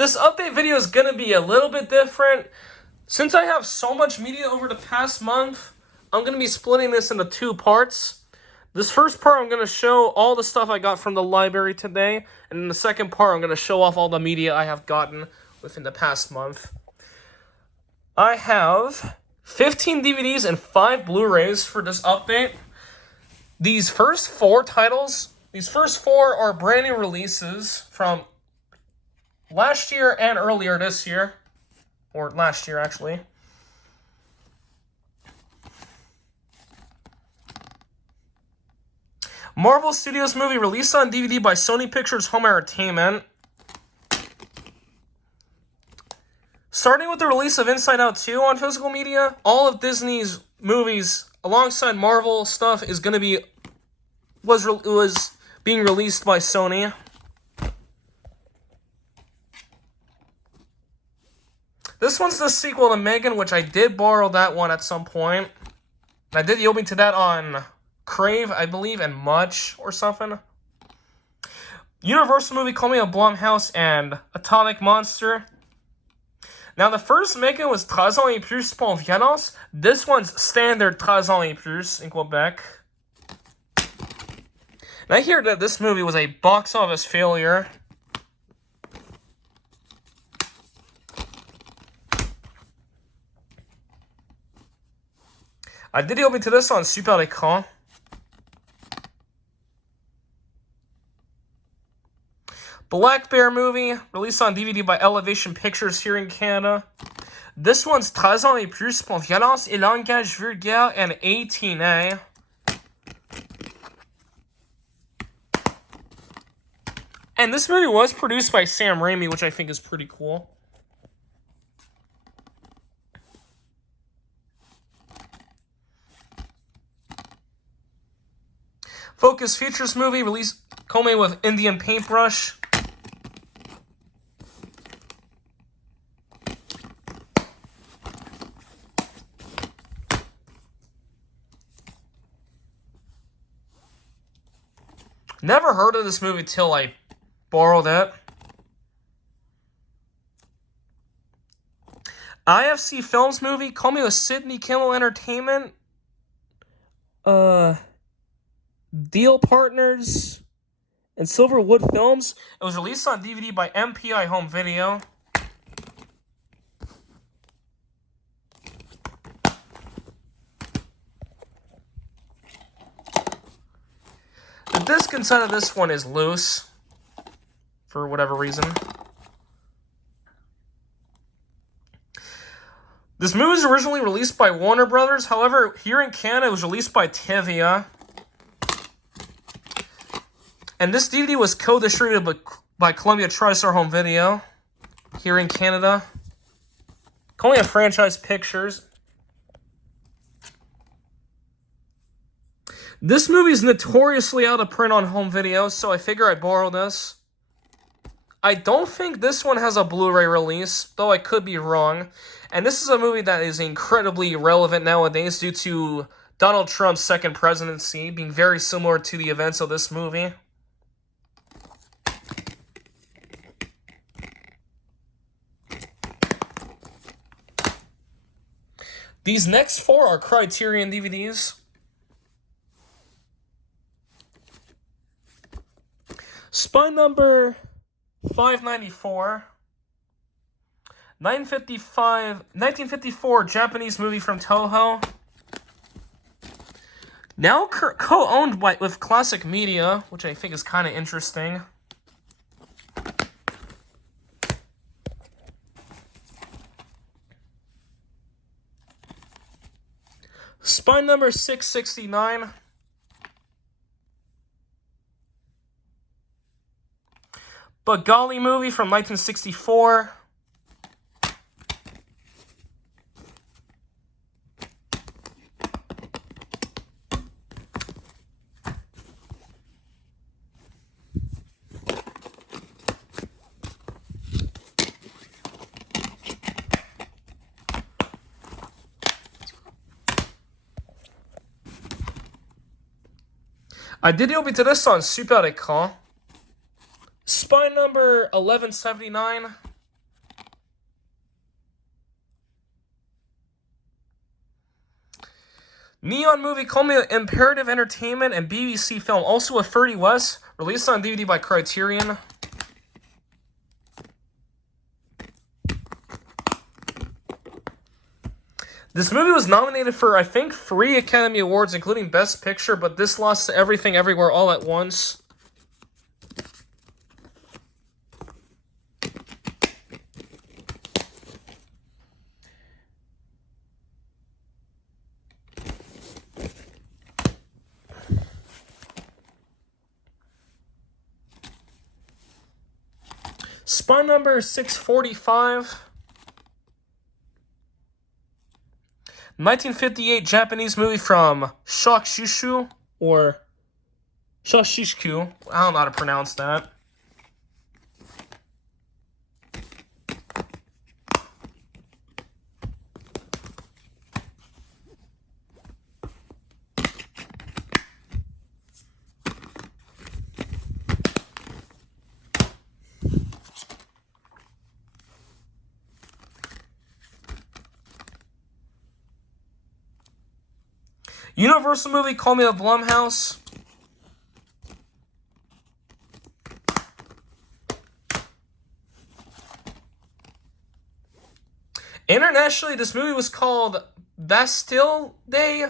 This update video is going to be a little bit different. Since I have so much media over the past month, I'm going to be splitting this into two parts. This first part, I'm going to show all the stuff I got from the library today. And in the second part, I'm going to show off all the media I have gotten within the past month. I have 15 DVDs and 5 Blu-rays for this update. These first four are brand new releases from last year and earlier this year. Or last year, actually. Marvel Studios movie released on DVD by Sony Pictures Home Entertainment. Starting with the release of Inside Out 2 on physical media, all of Disney's movies alongside Marvel stuff is going to be was being released by Sony. This one's the sequel to Megan, which I did borrow that one at some point. I did the opening to that on Crave, I believe, and Much or something. Universal movie Call Me a Blumhouse and Atomic Monster. Now, the first Megan was 13 ans et plus pour violence. This one's standard 13 ans et plus in Quebec. And I hear that this movie was a box office failure. I did the opening to this on Super Écran. Black Bear movie, released on DVD by Elevation Pictures here in Canada. This one's 13 ans et plus pour violence et langage vulgaire and 18A. And this movie was produced by Sam Raimi, which I think is pretty cool. Focus Features movie, released coming with Indian Paintbrush. Never heard of this movie till I borrowed it. IFC Films movie, Call Me with Sidney Kimmel Entertainment. Deal Partners and Silverwood Films. It was released on DVD by MPI Home Video. The disc inside of this one is loose for whatever reason. This movie was originally released by Warner Brothers. However, here in Canada, it was released by TVA. And this DVD was co-distributed by Columbia TriStar Home Video here in Canada. Columbia Franchise Pictures. This movie is notoriously out of print on home video, so I figure I'd borrow this. I don't think this one has a Blu-ray release, though I could be wrong. And this is a movie that is incredibly relevant nowadays due to Donald Trump's second presidency being very similar to the events of this movie. These next four are Criterion DVDs. Spine number 594. 1954 Japanese movie from Toho. Now co-owned with Classic Media, which I think is kind of interesting. Spine number 669. Bengali movie from 1964. I did open to this on Super Écran. Spine number 1179. Neon movie called me Imperative Entertainment and BBC film, also a 30 West, released on DVD by Criterion. This movie was nominated for, I think, 3 Academy Awards, including Best Picture, but this lost to Everything Everywhere All at Once. Spy number 645. 1958 Japanese movie from Shakushu, or Shashishu. I don't know how to pronounce that. Universal movie, Call Me the Blumhouse. Internationally, this movie was called Bastille Day.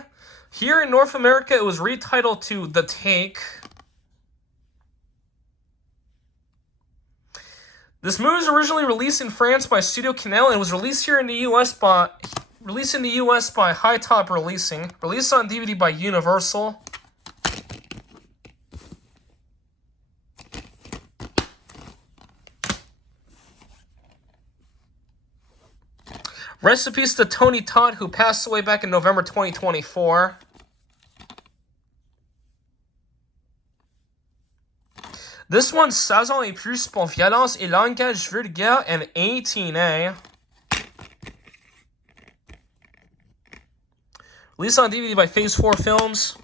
Here in North America, it was retitled to The Take. This movie was originally released in France by Studio Canal and was released here in the U.S. by High Top Releasing. Released on DVD by Universal. Recipes to Tony Todd, who passed away back in November 2024. This one's Saison et plus pour violence et langage vulgaire and 18A. Released on DVD by Phase 4 Films.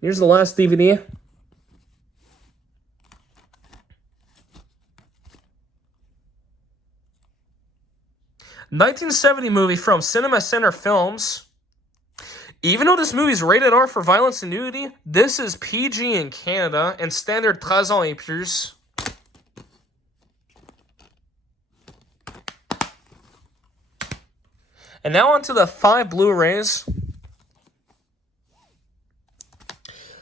Here's the last DVD. ...1970 movie from Cinema Center Films. Even though this movie is rated R for violence and nudity, this is PG in Canada and standard 13 ans et plus. And now on to the 5 Blu-rays.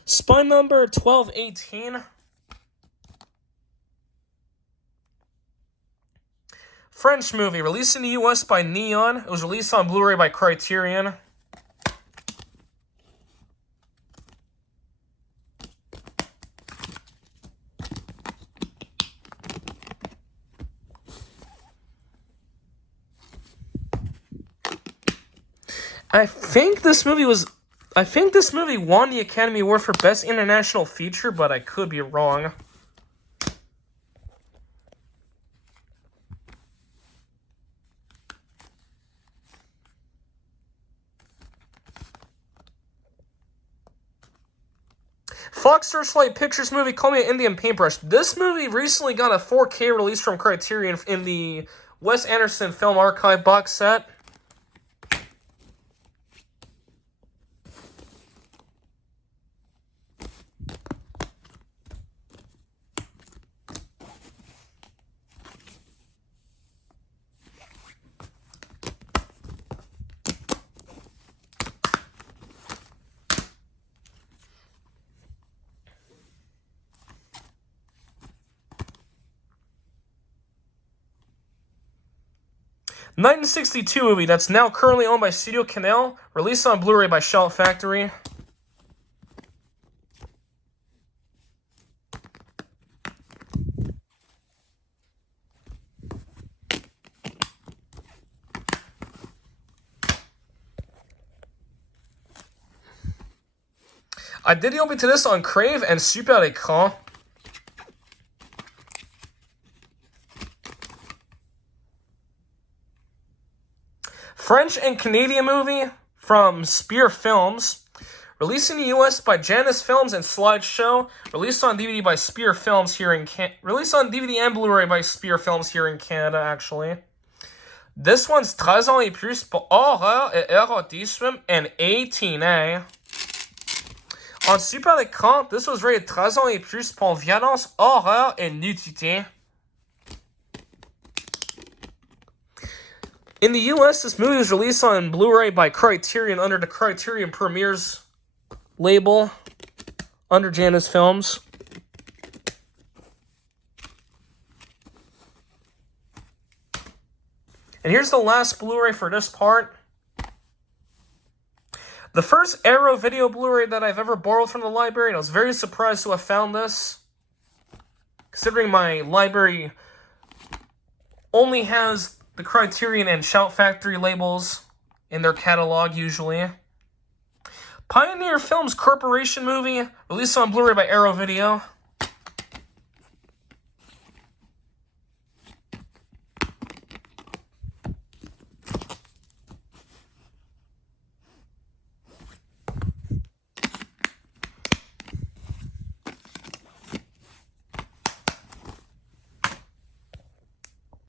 Spy number 1218. French movie, released in the US by Neon. It was released on Blu-ray by Criterion. I think this movie won the Academy Award for Best International Feature, but I could be wrong. Fox Searchlight Pictures movie, Call Me an Indian Paintbrush. This movie recently got a 4K release from Criterion in the Wes Anderson Film Archive box set. ...1962 movie that's now currently owned by Studio Canal, released on Blu-ray by Shout Factory. I did the opening to this on Crave and Super Écran. French and Canadian movie from Spear Films. Released in the US by Janus Films and Slideshow. Released on DVD by Spear Films here in released on DVD and Blu-ray by Spear Films here in Canada, actually. This one's 13 ans et plus pour horreur et érotisme and 18A. On super écran, this was rated 13 ans et plus pour violence, horreur et nudité. In the US, this movie was released on Blu-ray by Criterion under the Criterion Premieres label under Janus Films. And here's the last Blu-ray for this part. The first Arrow video Blu-ray that I've ever borrowed from the library, and I was very surprised to have found this, considering my library only has the Criterion and Shout Factory labels in their catalog usually. Pioneer Films Corporation movie, released on Blu-ray by Arrow Video.